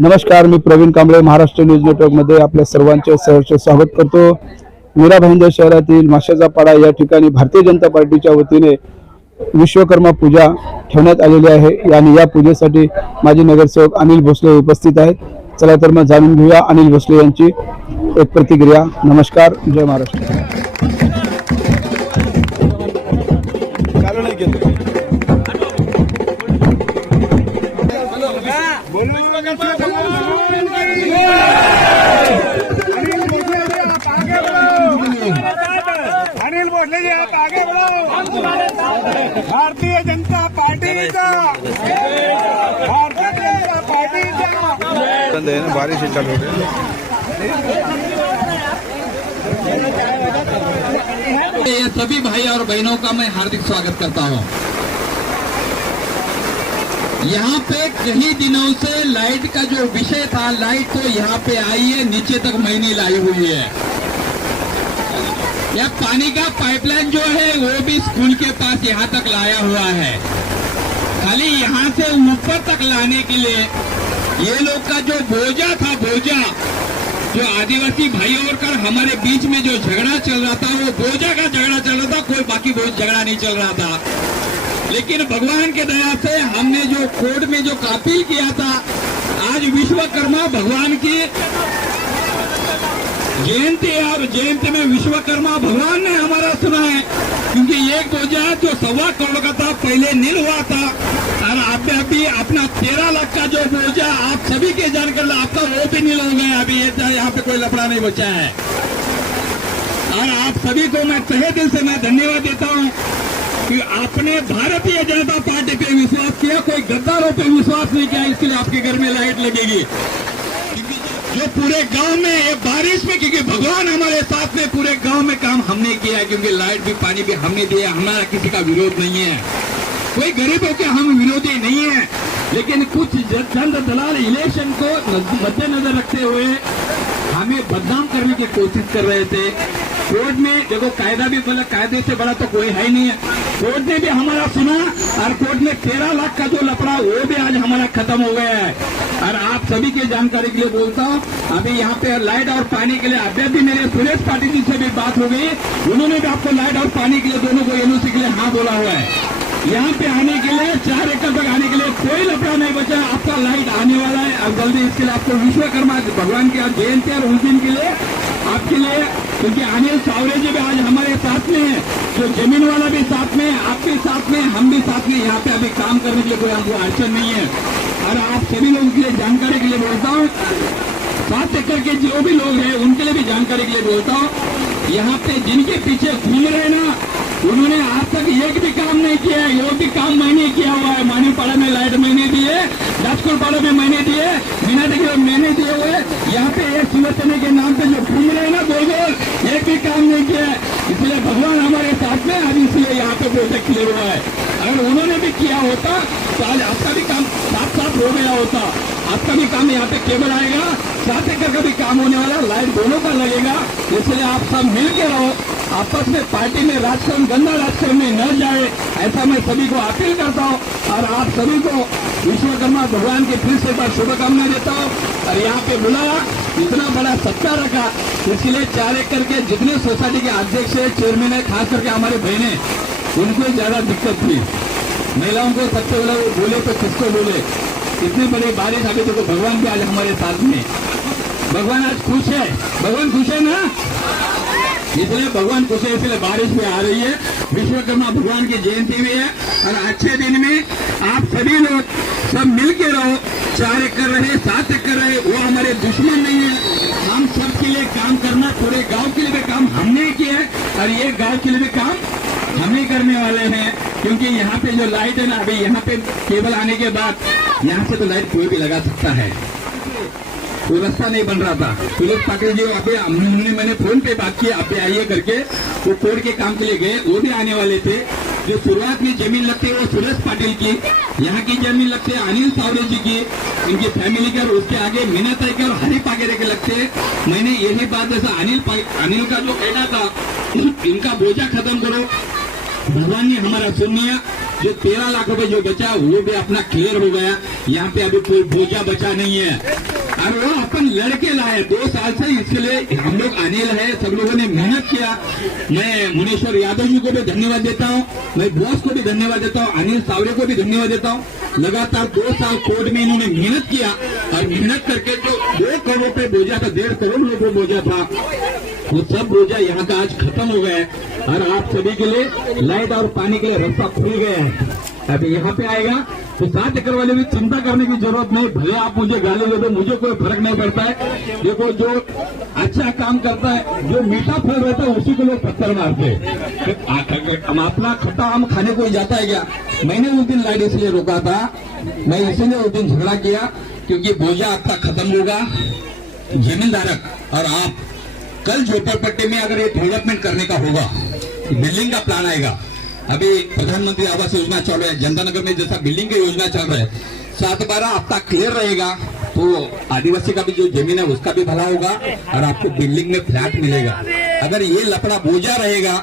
नमस्कार, मी प्रवीण कांबळे महाराष्ट्र न्यूज नेटवर्कमध्ये आपल्या सर्वांचे सहर्ष स्वागत करतो। मीरा भाईंदर शहरातील माशाचा पाडा या ठिकाणी भारतीय जनता पार्टीच्या वतीने विश्वकर्मा पूजा ठेवण्यात आलेली आहे आणि या पूजेसाठी माजी नगरसेवक अनिल भोसले उपस्थित आहेत। चला तर मग जाणून घेऊया अनिल भोसले यांची एक प्रतिक्रिया। नमस्कार, जय महाराष्ट्र। अनिल भोसले जी आप आगे बढ़ो। भारतीय जनता पार्टी का बारिश चालू हो ये सभी भाई और बहनों का मैं हार्दिक स्वागत करता हूँ। यहाँ पे कई दिनों से लाइट का जो विषय था, लाइट तो यहाँ पे आई है, नीचे तक मैंने लाई हुई है। यह पानी का पाइपलाइन जो है वो भी स्कूल के पास यहाँ तक लाया हुआ है। खाली यहाँ से ऊपर तक लाने के लिए ये लोग का जो बोझा था, बोझा जो आदिवासी भाइयों और कर हमारे बीच में जो झगड़ा चल रहा था, वो बोझा का झगड़ा चल रहा था, कोई बाकी बहुत झगड़ा नहीं चल रहा था। लेकिन भगवान के दया से हमने जो कोर्ट में जो अपील किया था, आज विश्वकर्मा भगवान की जयंती है और जयंती में विश्वकर्मा भगवान ने हमारा सुना है। क्योंकि एक बोझा जो 1.25 करोड़ का था पहले नील हुआ था, और अभी अपना 13 लाख का जो बोझा आप सभी के जानकर आपका वो भी नील हो गया। अभी यहाँ पे कोई लफड़ा नहीं बचा है। और आप सभी को मैं तहे दिल से मैं धन्यवाद देता हूँ कि आपने भारतीय जनता पार्टी पे विश्वास किया, कोई गद्दारों पे विश्वास नहीं किया। इसके लिए आपके घर में लाइट लगेगी। जो पूरे गांव में ये बारिश में, क्योंकि भगवान हमारे साथ में, पूरे गांव में काम हमने किया है। क्योंकि लाइट भी पानी भी हमने दिया, हमारा किसी का विरोध नहीं है। कोई गरीबों के हम विरोधी नहीं है। लेकिन कुछ चंद दलाल इलेक्शन को मद्देनजर रखते हुए हमें बदनाम करने की कोशिश कर रहे थे। कोर्ट में देखो, कायदा भी बोला, कायदे से बड़ा तो कोई है ही नहीं है। कोर्ट ने भी हमारा सुना और कोर्ट में 13 लाख का जो लफड़ा वो भी आज हमारा खत्म हो गया है। और आप सभी के जानकारी के लिए बोलता हूँ, अभी यहाँ पे लाइट और पानी के लिए अभी भी मेरे सुरेश पाटिल जी से भी बात हो गई। उन्होंने भी आपको लाइट और पानी के लिए दोनों को एनओसी के लिए हाँ बोला हुआ है। यहाँ पे आने के लिए 4 एकड़ तक आने के लिए कोई लफड़ा नहीं बचा। आपका लाइट आने वाला है और जल्दी। इसके लिए आपको विश्वकर्मा भगवान की आज जयंती और उस दिन के लिए आपके लिए, क्योंकि अनिल सावरे जी भी आज हमारे साथ में है, जो जमीन वाला भी साथ में, आप भी साथ में, हम भी साथ में। यहाँ पे अभी काम करने के लिए कोई हमको अड़चन नहीं है। और आप सभी लोगों के लिए जानकारी के लिए बोलता हूँ, 7 एकड़ के जो भी लोग हैं उनके लिए भी जानकारी के लिए बोलता हूँ, यहाँ पे जिनके पीछे घूम रहे ना, उन्होंने आज तक एक भी काम नहीं किया है। वो भी काम मैंने किया हुआ है। मानीपाड़ा में लाइट मैंने दी है, राजकोटपाड़ा में मैंने दिए, मीनादेवी में मैंने दिए हुए। यहाँ पे एक शिवसेना के नाम पे जो घूम रहे ना गोल गोल, एक भी काम नहीं किया है। इसलिए भगवान हमारे साथ में, अभी इसलिए यहाँ पे प्रोजेक्ट क्लियर हुआ है। अगर उन्होंने भी किया होता तो आज आपका भी काम साथ साथ हो गया होता। आपका भी काम यहाँ पे केबल आएगा, 7 एकड़ का भी काम होने वाला, लाइट दोनों का लगेगा। इसलिए आप सब मिल के रहो, आपस में पार्टी में राजकारण, गंदा राजकारण में न जाए, ऐसा मैं सभी को अपील करता हूँ। और आप सभी को विश्वकर्मा भगवान की फिर से एक बार शुभकामनाएं देता हूँ। और यहाँ पे बुलाया, इतना बड़ा सत्ता रखा, इसलिए 4 एकड़ के जितने सोसाइटी के अध्यक्ष है, चेयरमैन है, खास करके हमारे बहने, उनको ज्यादा दिक्कत थी। महिलाओं को सबसे बड़ा बोले तो किसको बोले, इतनी बड़ी बारिश अभी देखो, भगवान भी आज हमारे साथ में। भगवान आज खुश है, भगवान खुश है ना, इसलिए भगवान खुश है, इसलिए बारिश भी आ रही है। विश्वकर्मा भगवान की जयंती भी है। और अच्छे दिन में आप सभी लोग सब मिल के रहो। 4 एकड़ रहे, 7 एकड़ रहे, वो हमारे दुश्मन नहीं है। हम सबके लिए काम करना, पूरे गांव के लिए भी काम हमने किया है और ये गांव के लिए भी काम हम ही करने वाले हैं। क्योंकि यहाँ पे जो लाइट है ना, अभी यहाँ पे केबल आने के बाद यहाँ से तो लाइट कोई भी लगा सकता है, कोई रास्ता नहीं बन रहा था। सुरेश पाटिल जी अभी मैंने फोन पे बात की, आप आइए करके, वो कोर्ट के काम के लिए गए, वो भी आने वाले थे। जो शुरुआत में जमीन लगती है वो सुरेश पाटिल की, यहाँ की जमीन लगती है अनिल सावरे जी की, इनकी फैमिली के, और उसके आगे मीनाताई के और हरी पागेरे के लगते हैं। मैंने यही बात, जैसा अनिल का जो कहना था, इनका बोझा खत्म करो, भगवान ने हमारा सुन लिया। जो 13 लाख रुपए जो बचा वो भी अपना क्लियर हो गया। यहाँ पे अभी कोई बोझा बचा नहीं है। और वो अपन लड़के लाए 2 साल से, इसके लिए हम लोग अनिल है, सब लोगों ने मेहनत किया। मैं मुनेश्वर यादव जी को भी धन्यवाद देता हूँ, मैं बॉस को भी धन्यवाद देता हूँ, अनिल सावरे को भी धन्यवाद देता हूँ। लगातार 2 साल कोर्ट में इन्होंने मेहनत किया और मेहनत करके जो 2 करोड़ रुपए बोझा था, 1.5 करोड़ रुपए बोझा था, वो सब बोझा यहाँ का आज खत्म हो गया है और आप सभी के लिए लाइट और पानी के लिए रास्ता खुल गया है। अभी यहाँ पे आएगा तो 7 एकड़ वाले भी चिंता करने की जरूरत नहीं, भले आप मुझे गाली दे दो, मुझे कोई फर्क नहीं पड़ता है। देखो जो अच्छा काम करता है, जो मीठा फल रहता है, उसी को लोग पत्थर मारते हैं। हम अपना खट्टा आम खाने को ही जाता है क्या? मैंने उस दिन लाइट इसलिए रोका था, मैं इसीलिए उस दिन झगड़ा किया क्योंकि बोझा आपका खत्म होगा। जमींदारक और आप कल झोपड़पट्टी में अगर ये डेवलपमेंट करने का होगा, बिल्डिंग का प्लान आएगा। अभी प्रधानमंत्री आवास योजना चल रहा है, जनता नगर में जैसा बिल्डिंग की योजना चल रहा है, 7-12 आपका क्लियर रहेगा तो आदिवासी का भी जो जमीन है उसका भी भला होगा और आपको बिल्डिंग में फ्लैट मिलेगा। अगर ये लपड़ा बोझा रहेगा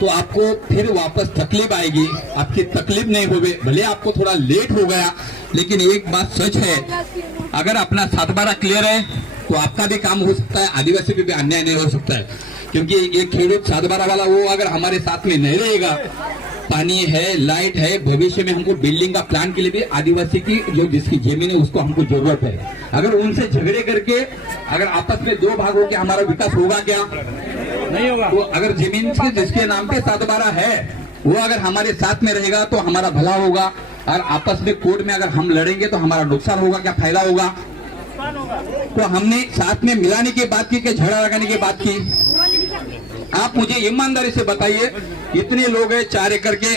तो आपको फिर वापस तकलीफ आएगी, आपकी तकलीफ नहीं होगी। भले आपको थोड़ा लेट हो गया, लेकिन एक बात सच है, अगर अपना 7-12 क्लियर है तो आपका भी काम हो सकता है, आदिवासी पे भी अन्याय नहीं हो सकता है। क्योंकि ये खेडूत 7-12 वाला वो अगर हमारे साथ में नहीं रहेगा, पानी है, लाइट है, भविष्य में हमको बिल्डिंग का प्लान के लिए भी आदिवासी की जो जिसकी जमीन है उसको हमको जरूरत है। अगर उनसे झगड़े करके अगर आपस में 2 भाग हो के हमारा विकास होगा क्या? नहीं होगा। तो अगर जमीन से जिसके नाम पे 7-12 है वो अगर हमारे साथ में रहेगा तो हमारा भला होगा, और आपस में कोर्ट में अगर हम लड़ेंगे तो हमारा नुकसान होगा क्या फायदा होगा? तो हमने साथ में मिलाने की बात की कि झगड़ा लगाने की बात की? आप मुझे ईमानदारी से बताइए, इतने लोग हैं, 4 एकड़ के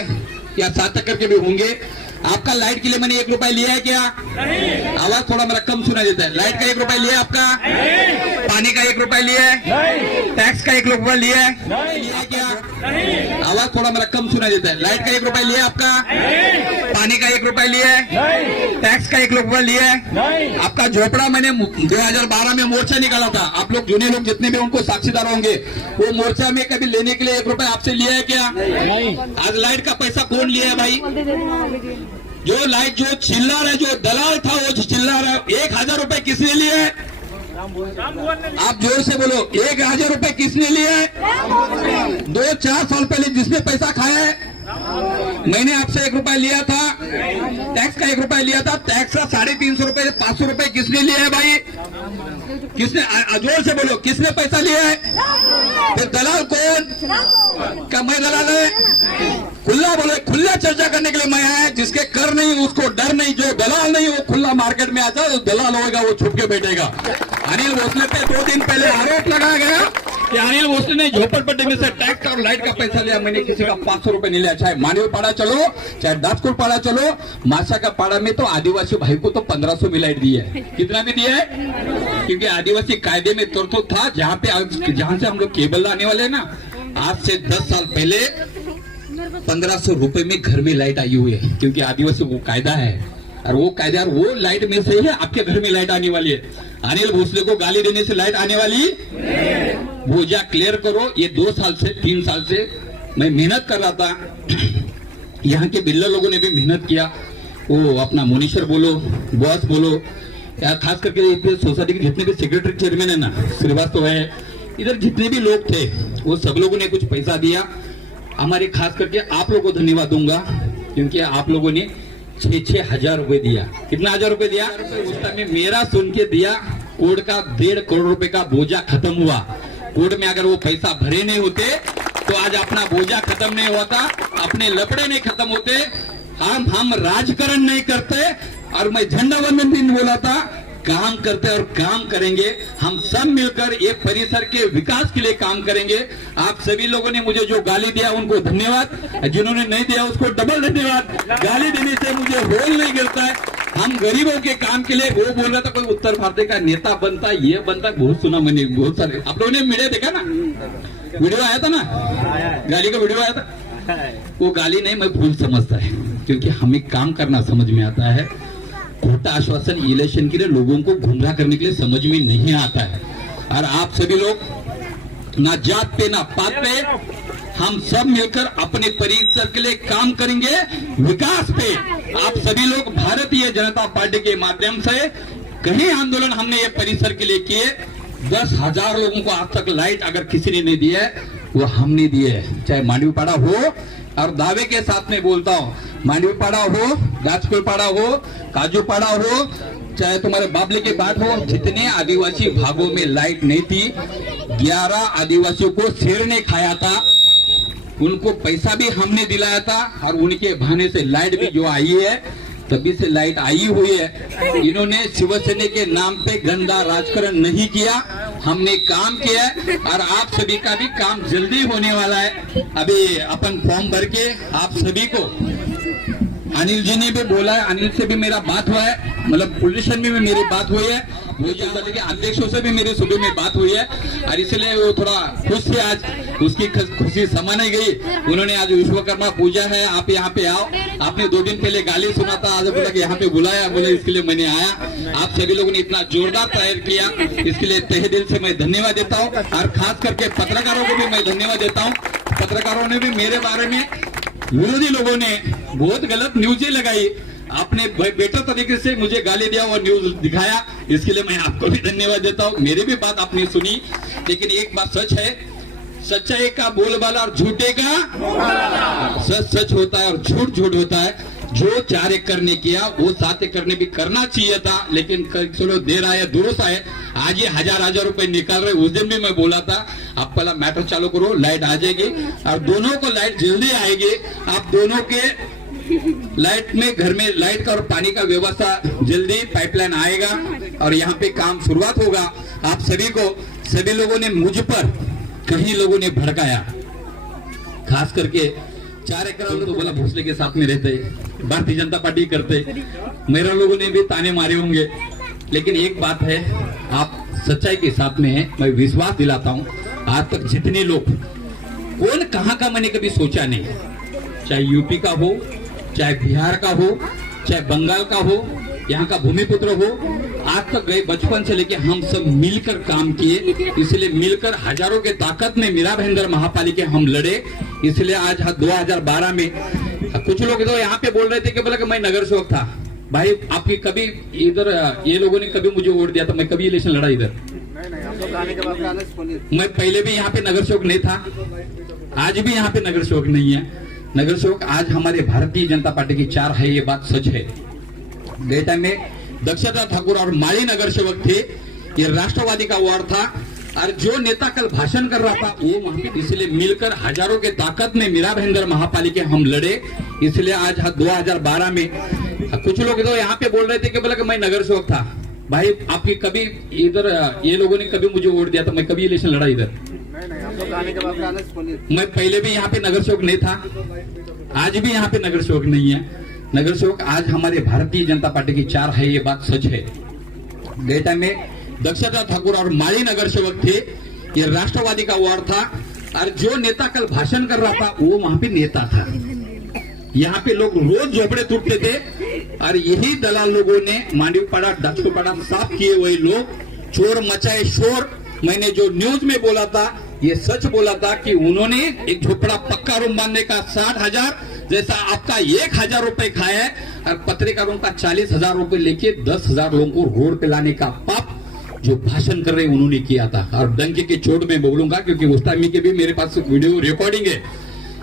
या 7 एकड़ के भी होंगे, आपका लाइट के लिए मैंने 1 रुपया लिया है क्या? नहीं। आवाज थोड़ा मेरा कम सुना देता है। लाइट का 1 रुपया लिया आपका? नहीं। पानी का 1 रुपया लिया है? नहीं। टैक्स का 1 रुपया लिया है? नहीं। लिया क्या? नहीं। आवाज थोड़ा मेरा कम सुना देता है। लाइट का 1 रुपया लिया आपका? नहीं। पानी का 1 रुपया लिया है? नहीं। टैक्स का 1 रुपया लिया है? नहीं। आपका झोपड़ा मैंने 2012 में मोर्चा निकाला था, आप लोग जूने लोग जितने भी उनको साक्षीदार होंगे, वो मोर्चा में कभी लेने के लिए 1 रुपया आपसे लिया है क्या? नहीं। आज लाइट का पैसा कौन लिया है भाई? जो लाइट जो चिल्ला रहा है, जो दलाल था वो चिल्ला रहा है, 1000 रुपए किसने लिए है? आप जोर से बोलो, 1000 रुपए किसने लिए है? 2-4 साल पहले जिसने पैसा खाया है, मैंने आपसे 1 रुपया लिया था, टैक्स का 1 रुपया लिया था, टैक्स का 350 रुपए 500 रुपए किसने लिया है भाई? किसने? जोर से बोलो, किसने पैसा लिया है? फिर दलाल कौन? क्या मैं दलाल है? खुला बोले, खुला चर्चा करने के लिए मैं आया, जिसके कर नहीं उसको डर नहीं, जो दलाल नहीं वो खुला मार्केट में आता है, दलाल होगा वो छुप के बैठेगा। अनिल भोसले पे 2 दिन पहले आरोप लगाया गया कि अनिल भोसले ने झोपड़पट्टी में से टैक्स और लाइट का पैसा लिया। मैंने किसी का 500 रुपए नहीं लिया, चाहे मानव पाड़ा चलो, चाहे दासपुर पाड़ा चलो, माशा का पाड़ा में तो आदिवासी भाई को तो 1500 में लाइट दी है। कितना भी दिया है? क्योंकि आदिवासी कायदे में तरतूब था, जहां से हम लोग केबल लाने वाले हैं ना, आज से 10 साल पहले 1500 रुपए में घर में लाइट आई हुई है, क्योंकि आदिवासी वो कायदा है, और वो कायदा वो लाइट में से ही आपके घर में लाइट आने वाली है। अनिल भोसले को गाली देने से लाइट आने वाली? बोझा क्लियर करो। ये 2 साल से 3 साल से मैं मेहनत कर रहा था, यहाँ के बिल्डर लोगों ने भी मेहनत किया, वो अपना मुनीश्वर बोलो, बॉस बोलो, या खास करके सोसाइटी के जितने भी सेक्रेटरी चेयरमैन है ना, श्रीवास्तव है, इधर जितने भी लोग थे वो सब लोगों ने कुछ पैसा दिया। हमारे खास करके आप लोगों को धन्यवाद दूंगा, क्योंकि आप लोगों ने 6-6 हजार रुपए दिया। कितना 1000 रुपए दिया? उस टाइम मेरा सुन के दिया। कोर्ट का 1.5 करोड़ रुपए का बोझा खत्म हुआ। कोर्ट में अगर वो पैसा भरे नहीं होते तो आज अपना बोझा खत्म नहीं होता, अपने लपड़े नहीं खत्म होते, हम राजकारण नहीं करते। और मैं झंडा वंदन दिन बोला था, काम करते और काम करेंगे, हम सब मिलकर एक परिसर के विकास के लिए काम करेंगे। आप सभी लोगों ने मुझे जो गाली दिया उनको धन्यवाद, जिन्होंने नहीं दिया उसको डबल धन्यवाद। गाली देने से मुझे होल नहीं गिरता है, हम गरीबों के काम के लिए। वो बोल रहा था कोई उत्तर भारत का नेता बनता, ये बनता, बहुत सुना मैंने, बहुत सारे आप लोगों ने मीडिया देखा ना, वीडियो आया था ना, गाली का वीडियो आया था। वो गाली नहीं, मैं भूल समझता है, क्योंकि हमें काम करना समझ में आता है। खोटा आश्वासन इलेक्शन के लिए लोगों को गुमराह करने के लिए समझ में नहीं आता है। और आप सभी लोग ना जात पे ना पात पे, हम सब मिलकर अपने परिसर के लिए काम करेंगे, विकास पे। आप सभी लोग भारतीय जनता पार्टी के माध्यम से कहीं आंदोलन हमने ये परिसर के लिए किए, 10,000 लोगों को आज तक लाइट अगर किसी ने नहीं दी है वो हमने दी है, चाहे मांडवीपाड़ा हो, और दावे के साथ में बोलता हूँ, मांडवीपाड़ा हो, गाजपुरपाड़ा हो, काजूपाड़ा हो, चाहे तुम्हारे बाबले के बाट हो, जितने आदिवासी भागों में लाइट नहीं थी, 11 आदिवासियों को शेर ने खाया था, उनको पैसा भी हमने दिलाया था, और उनके बहाने से लाइट भी जो आई है तभी से लाइट आई हुई है। इन्होंने शिवसेना के नाम पे गंदा राजकारण नहीं किया, हमने काम किया है, और आप सभी का भी काम जल्दी होने वाला है। अभी अपन फॉर्म भर के आप सभी को, अनिल जी ने भी बोला है, अनिल से भी मेरा बात हुआ है, मतलब पोलिशन में भी मेरी बात हुई है, मुझे के अध्यक्षों से भी मेरी सुबह में बात हुई है, और इसलिए वो थोड़ा खुश थे आज, उसकी खुशी समा नहीं गई। उन्होंने आज विश्वकर्मा पूजा है, आप यहाँ पे आओ, आपने 2 दिन पहले गाली सुना था, आज बोला कि यहाँ पे बुलाया, बोले इसके लिए मैंने आया। आप सभी लोगों ने इतना जोरदार तैयार किया, इसके लिए तहे दिल से मैं धन्यवाद देता हूँ, और खास करके पत्रकारों को भी मैं धन्यवाद देता हूँ। पत्रकारों ने भी मेरे बारे में, विरोधी लोगों ने बहुत गलत न्यूज़ें लगाई, आपने बेटर तरीके से मुझे गाली दिया और न्यूज दिखाया, इसके लिए मैं आपको भी धन्यवाद देता हूँ। मेरी भी बात आपने सुनी, लेकिन एक बात सच है, सच्चाई का बोलबाला और झूठे का सच सच होता है और झूठ झूठ होता है। जो 4 एकड़ ने किया वो 7 एकड़ ने भी करना चाहिए था, लेकिन चलो देर आया दुरुस्त आए। आज ये हजार रुपए निकाल रहे, उस दिन भी मैं बोला था आप पहला मैटर चालू करो, लाइट आ जाएगी, और दोनों को लाइट जल्दी आएगी। आप दोनों के लाइट में, घर में लाइट का और पानी का व्यवस्था जल्दी पाइपलाइन आएगा, और यहाँ पे काम शुरुआत होगा। आप सभी को, सभी लोगों ने मुझ पर, कहीं लोगों ने भड़काया, खास करके 4 एकड़ तो बोला भोसले के साथ में रहते, भारतीय जनता पार्टी करते, मेरे लोगों ने भी ताने मारे होंगे, लेकिन एक बात है, आप सच्चाई के साथ में है, मैं विश्वास दिलाता हूँ। आज तक जितने लोग, कौन कहाँ का मैंने कभी सोचा नहीं, चाहे यूपी का हो, चाहे बिहार का हो, चाहे बंगाल का हो, यहाँ का भूमिपुत्र हो, आज तक गए बचपन से लेके हम सब मिलकर काम किए, इसलिए मिलकर हजारों के ताकत में मीरा भाईंदर महापालिका हम लड़े। इसलिए आज 2012 में कुछ लोग तो यहाँ पे बोल रहे थे कि बोला कि मैं नगर सेवक था। भाई आपकी कभी इधर ये लोगों ने कभी मुझे वोट दिया था, मैं कभी इलेक्शन लड़ा इधर? मैं पहले भी यहाँ पे नगर सेवक नहीं था, आज भी यहाँ पे नगर सेवक नहीं है। नगर सेवक आज हमारे भारतीय जनता पार्टी की 4 है, ये बात सच है। डेटा में दक्षता ठाकुर और माली नगर सेवक थे, ये राष्ट्रवादी का वार्ड था, और जो नेता कल भाषण कर रहा था वो वहां पे, इसलिए मिलकर हजारों के ताकत में मीरा भाईंदर महापालिका हम लड़े। इसलिए आज 2012 में कुछ लोग तो यहाँ पे बोल रहे थे कि बोला कि मैं नगर सेवक था। भाई आपकी कभी इधर ये लोगों ने कभी मुझे वोट दिया था, मैं कभी इलेक्शन लड़ा इधर? मैं पहले भी यहाँ पे नगर सेवक नहीं था, आज भी यहाँ पे नगर सेवक नहीं है। नगर सेवक आज हमारे भारतीय जनता पार्टी की 4 है, ये बात सच है। डेटा में दक्षता ठाकुर और माली नगर सेवक थे, ये राष्ट्रवादी का वार्ड था, और जो नेता कल भाषण कर रहा था वो वहां पे नेता था। यहाँ पे लोग रोज झोपड़े टूटते थे, और यही दलाल लोगों ने मांडवीपाड़ा, गाजपुरपाड़ा साफ किए, वही लोग चोर मचाए शोर। मैंने जो न्यूज में बोला था ये सच बोला था कि उन्होंने एक झोपड़ा पक्का रूम बांधने का 60,000 जैसा आपका 1,000 रुपए खाया है, और पत्रकारों का 40,000 रुपए लेके 10,000 लोगों को रोड पे लाने का पाप जो भाषण कर रहे उन्होंने किया था। और डंके के चोट में बोलूंगा, क्योंकि उस टाइम के भी मेरे पास वीडियो रिकॉर्डिंग है।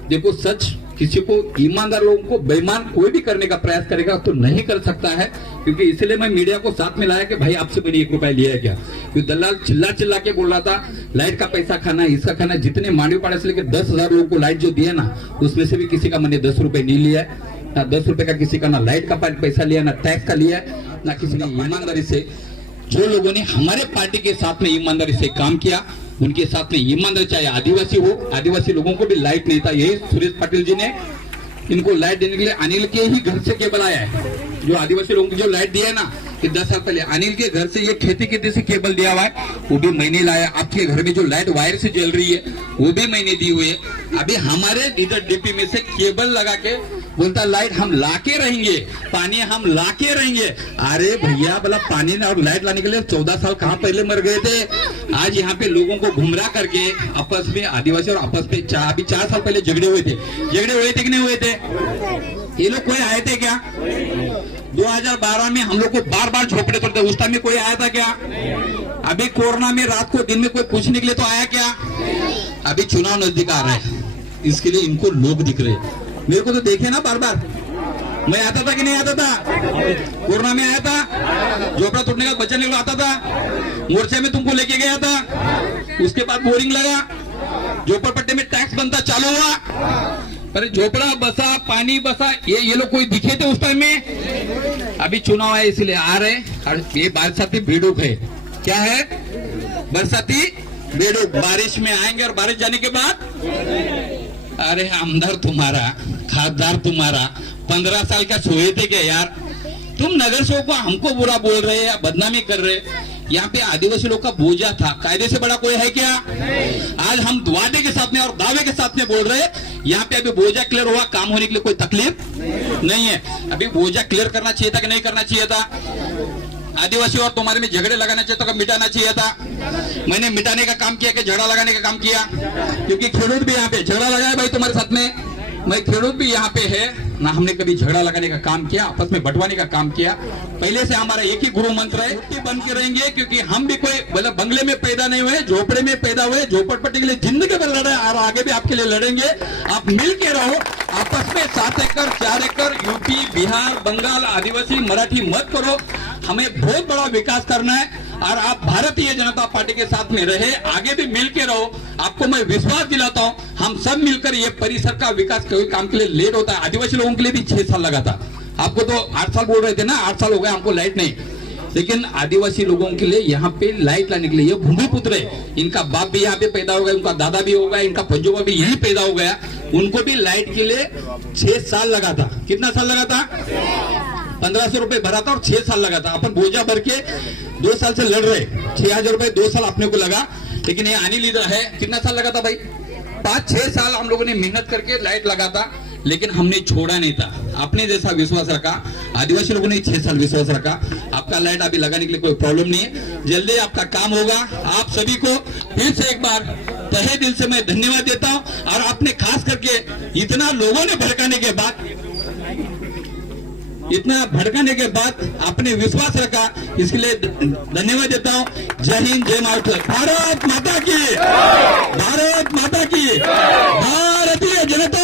देखो, सच किसी को, ईमानदार लोगों को बेईमान कोई भी करने का प्रयास करेगा तो नहीं कर सकता है, क्योंकि इसलिए मैं मीडिया को साथ में लाया कि भाई आपसे मैंने 1 रुपया लिया है क्या? क्योंकि दलाल चिल्ला के बोल रहा था लाइट का पैसा खाना, इसका खाना। जितने मांडवीपाड़ा से लेकर 10,000 लोगों को लाइट जो दिया ना, उसमें से भी किसी का मैंने 10 रुपए नहीं लिया है, ना 10 रुपए का किसी का, ना लाइट का पैसा लिया, ना टैक्स का लिया, ना किसी ने। ईमानदारी से जो लोगों ने हमारे पार्टी के साथ में ईमानदारी से काम किया, उनके साथ में ईमानदारी, चाहे आदिवासी हो, आदिवासी लोगों को भी लाइट नहीं था। यही सुरेश पाटिल जी ने इनको लाइट देने के लिए अनिल के ही घर से केबल आया है। जो आदिवासी लोगों को जो लाइट दिया है ना, कि 10 साल पहले अनिल के घर से ये खेती से केबल दिया हुआ है, वो भी मैंने लाया। आपके घर में जो लाइट वायर से जल रही है वो भी मैंने दी हुई है। अभी हमारे इधर डीपी में से केबल लगा के बोलता लाइट हम लाके रहेंगे, पानी हम लाके रहेंगे। अरे भैया, बोला पानी और लाइट लाने के लिए 14 साल कहाँ पहले मर गए थे। आज यहाँ पे लोगों को गुमराह करके आपस में, आदिवासी और आपस में अभी 4 साल पहले झगड़े हुए थे कि नहीं हुए थे? ये लोग कोई आए थे क्या? 2012 में हम लोग को बार बार झोपड़े तोड़ते, उस टाइम में कोई आया था क्या? अभी कोरोना में रात को दिन में कोई पूछने के लिए तो आया क्या? अभी चुनाव नजदीक आ रहा है, इसके लिए इनको लोग दिख रहे। मेरे को तो देखे ना बार बार, मैं आता था कि नहीं आता था? कोरोना में आया था, झोपड़ा तोड़ने का बच्चा निकला आता था, मोर्चे में तुमको लेके गया था, उसके बाद बोरिंग लगा, झोपड़पट्टी में टैक्स बनता चालू हुआ, पर झोपड़ा बसा, पानी बसा, ये लोग कोई दिखे थे उस टाइम में? अभी चुनाव है इसलिए आ रहे। और ये बरसाती बेडूक है, क्या है? बरसाती बेडूक, बारिश में आएंगे और बारिश जाने के बाद अरे आमदार तुम्हारा, खासदार तुम्हारा 15 साल का सोए थे क्या यार? तुम नगर सेवक को हमको बुरा बोल रहे या बदनामी कर रहे। यहाँ पे आदिवासी लोग का बोझा था, कायदे से बड़ा कोई है क्या? आज हम वादे के साथ में और दावे के साथ में बोल रहे हैं, यहाँ पे अभी बोझा क्लियर हुआ, काम होने के लिए कोई तकलीफ नहीं है। अभी बोझा क्लियर करना चाहिए था कि नहीं करना चाहिए था? आदिवासी और तुम्हारे में झगड़े लगाना चाहिए था, मिटाना चाहिए था? मैंने मिटाने का काम किया कि झगड़ा लगाने का काम किया? क्योंकि खेडूत भी यहाँ पे झगड़ा लगाया भाई तुम्हारे साथ में, मैं खेडूत भी यहाँ पे है ना, हमने कभी झगड़ा लगाने का काम किया, आपस में बंटवाने का काम किया। पहले से हमारा एक ही गुरु मंत्र है, झूठी बन के रहेंगे, क्योंकि हम भी कोई मतलब बंगले में पैदा नहीं हुए, झोपड़े में पैदा हुए, झोपड़पट्टी के लिए जिंदगी भर लड़े और आगे भी आपके लिए लड़ेंगे। आप मिल के रहो आपस में, 7 एकड़ 4 एकड़ यूपी बिहार बंगाल आदिवासी मराठी मत करो, हमें बहुत बड़ा विकास करना है और आप भारतीय जनता पार्टी के साथ में रहे, आगे भी मिल के रहो। आपको मैं विश्वास दिलाता हूं, हम सब मिलकर ये परिसर का विकास कोई काम के लिए लेट होता है। आदिवासी लोगों के लिए भी 6 साल लगा था, आपको तो 8 साल बोल रहे थे ना, 8 साल हो गए हमको लाइट नहीं, लेकिन आदिवासी लोगों के लिए यहाँ पे लाइट लाने के लिए ये भूमिपुत्र है, इनका बाप भी यहाँ पे पैदा हो गया, उनका दादा भी हो गया, इनका पंजोबा भी यही पैदा हो गया, उनको भी लाइट के लिए 6 साल लगा था। कितना साल लगा था? 1500 रुपए भरा था और 6 साल लगा था। अपन बोझा भर के 2 साल से लड़ रहे, 6000 रुपए 2 साल अपने को लगा, लेकिन ये आने लीडर है, कितना साल लगा था भाई? 5-6 साल हम लोगों ने मेहनत करके लाइट लगा था, लेकिन हमने छोड़ा नहीं था, अपने जैसा विश्वास रखा। आदिवासी लोगों ने 6 साल विश्वास रखा। आपका लाइट अभी लगाने के लिए कोई प्रॉब्लम नहीं है, जल्दी आपका काम होगा। आप सभी को फिर से एक बार तहे दिल से मैं धन्यवाद देता हूं, और आपने खास करके इतना लोगों ने भड़काने के बाद आपने विश्वास रखा, इसके लिए धन्यवाद देता हूं। जय हिंद, जय महाराष्ट्र, भारत माता की, भारत माता की, भारतीय जनता